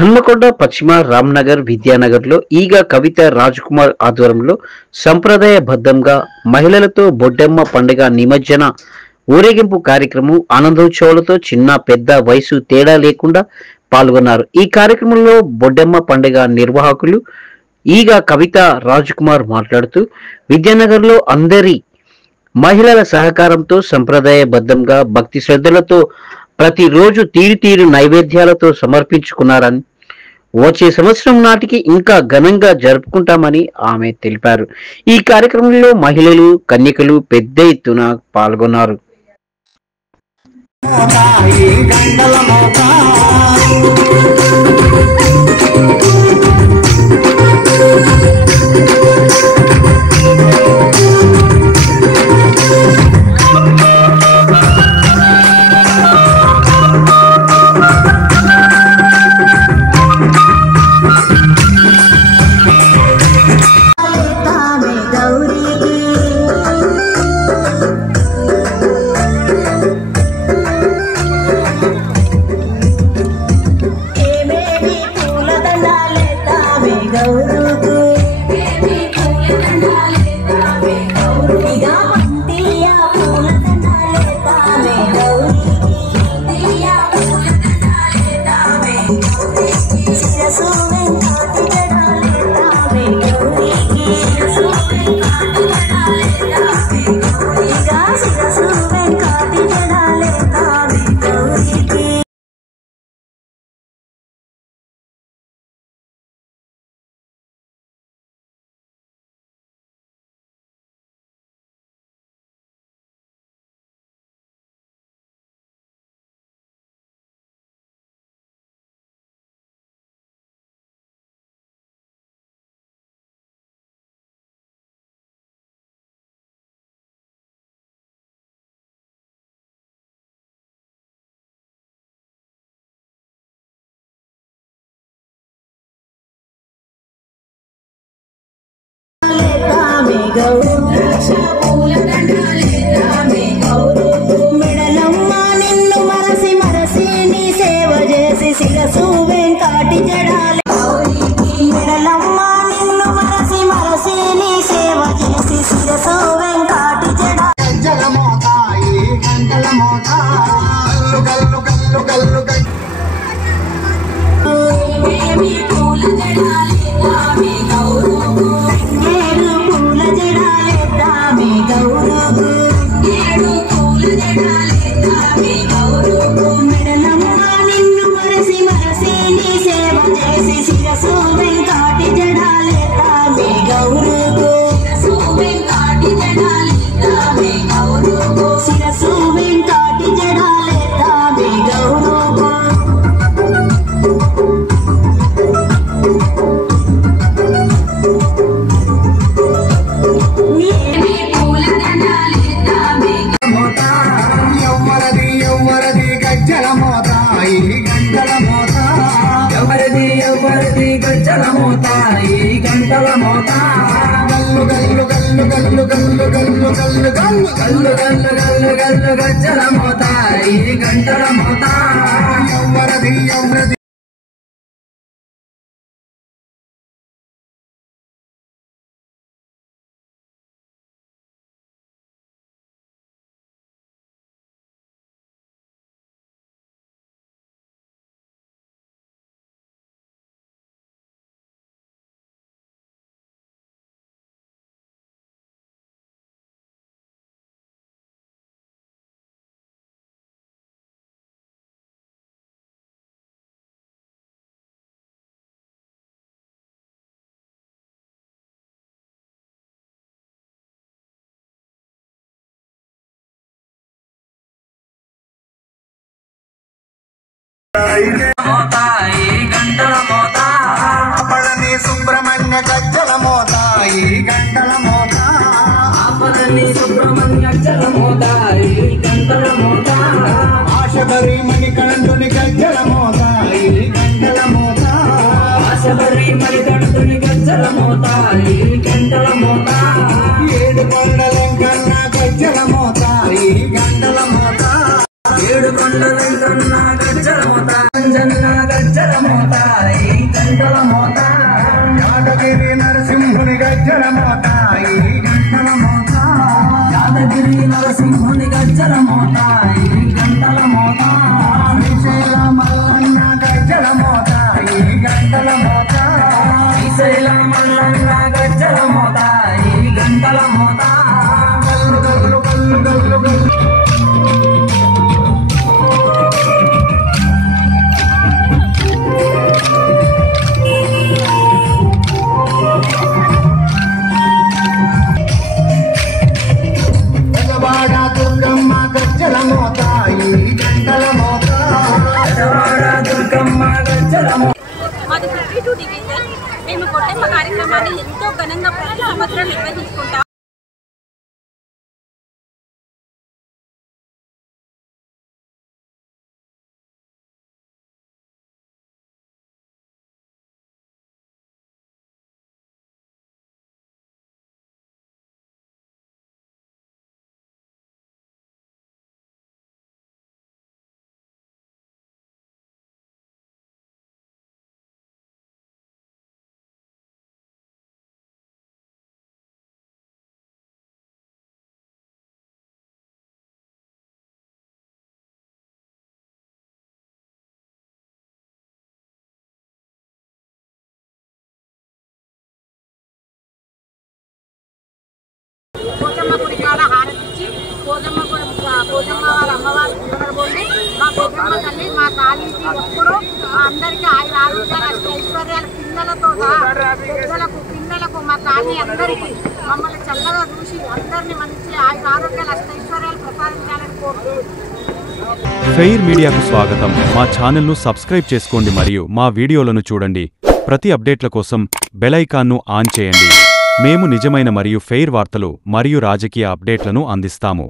హన్మకొండ పశ్చిమ రామ్నగర్ విద్యానగర్లో ఈగ కవిత రాజ్కుమార్ ఆధ్వర్యంలో సంప్రదాయబద్ధంగా మహిళలతో బొడ్డెమ్మ పండుగ నిమజ్జన ఊరేగింపు కార్యక్రమం ఆనందోత్సవాలతో చిన్న పెద్ద వయసు తేడా లేకుండా పాల్గొన్నారు. ఈ కార్యక్రమంలో బొడ్డెమ్మ పండుగ నిర్వాహకులు ఈగ కవిత రాజ్కుమార్ మాట్లాడుతూ విద్యానగర్లో అందరి మహిళల సహకారంతో సంప్రదాయబద్ధంగా భక్తి శ్రద్ధలతో ప్రతిరోజు తీరు నైవేద్యాలతో సమర్పించుకున్నారని, వచ్చే సంవత్సరం నాటికి ఇంకా ఘనంగా జరుపుకుంటామని ఆమె తెలిపారు. ఈ కార్యక్రమంలో మహిళలు, కన్యకలు పెద్ద ఎత్తున పాల్గొన్నారు. మెడలమ్మ నిన్ను మరసి మరసి నీ సేవ చేసి శిరసు వెంకాటి జడాలి. మెడలమ్మ నిన్ను మరసి మరసి నీ సేవ చేసి శిరసు వెంకాటి జడాలి. గజ్జల మోతాయి గంటల మోతా గల్లు గల్లు గల్లు గల్లు బేబీ పూల జడాలి తామే గౌరవ ఏడు పూల జడాలి తామే గౌరవ ఏడు పూల జడాలి తామే గౌరవ మెడలమ్మ నిన్ను మరసి మరసి నీ సేవ చేసి శిరసు వెంకాటి జడాలి తామే గౌరవ శిరసు వెంకాటి జడాలి తామే గౌరవ శిరసు వెంకాటి జడాలి తామే గౌరవ గజ్జల మోతాయి గంటల మోతా ఎవరిది గజ్జల మోతాయి గంటల మోతా గల్లు గల్లు గల్లు గల్లు గల్లు గల్లు గల్లు గల్లు గల్లు గల్లు గల్లు గల్లు గజ్జల మోతాయి గంటల మోతా ఎవరిది మోతాయి గంటల మోతా పళని సుబ్రహ్మణ్య గజ్జల మోతాయి గంటల మోతా పళని సుబ్రహ్మణ్య గజ్జల మోతాయి గంటల మోతా ఆశబరి మణికంఠుని గజ్జల మోతాయి గంటల మోతా ఆశబరి మణికంఠుని గజ్జల మోతాయి గంటల మోతా ఏడు కొండలంకన్న గజ్జల మోతాయి గంటల మోతా ఏడు కొండ వెంకన్న గజ్జల మోత అంజన్న గజ్జల మోత ఈ గంటల మోత యాదగిరి నరసింహుని గజ్జల మోత ఈ గంటల మోత యాదగిరి నరసింహుని గజ్జల మోత ఈ గంటల మోత శ్రీశైల మల్లన్న గజ్జల మోత ఈ గంటల మోత శ్రీశైల మల్లన్న గజ్జల మోత ఈ గంటల మోత గల్లు గల్లు గల్లు గల్లు దుర్గమ్మ గజ్జల మోత ఈ గంటల మోత దుర్గమ్మ గజ్జల మోత. మాది 52 డివిజన్. మేము బొడ్డెమ్మ కార్యక్రమాన్ని ఎంతో ఘనంగా ప్రతి సంవత్సరం నిర్వహించుకుంటాం. పోచమ్మ గుడి కాడ హారతిచ్చి పోచమ్మ వారి అమ్మవారు ఉండబోండి. మా పోచమ్మ తల్లి మా కాలేజీ ఎప్పుడూ అందరికీ ఆయన ఆరోగ్యాలు ఐశ్వర్యాలు పిల్లలకు మా కాలనీ అందరికీ మమ్మల్ని చల్లగా చూసి అందరినీ మంచి ఆయన ఆరోగ్యాలు ఐశ్వర్యాలు ప్రసాదించాలని కోరుకుంటున్నాను. ఫెయిర్ మీడియాకు స్వాగతం. మా ఛానల్ను సబ్స్క్రైబ్ చేసుకోండి మరియు మా వీడియోలను చూడండి. ప్రతి అప్డేట్ల కోసం బెల్ ఐకాన్ను ఆన్ చేయండి. మేము నిజమైన మరియు ఫెయిర్ వార్తలు మరియు రాజకీయ అప్డేట్లను అందిస్తాము.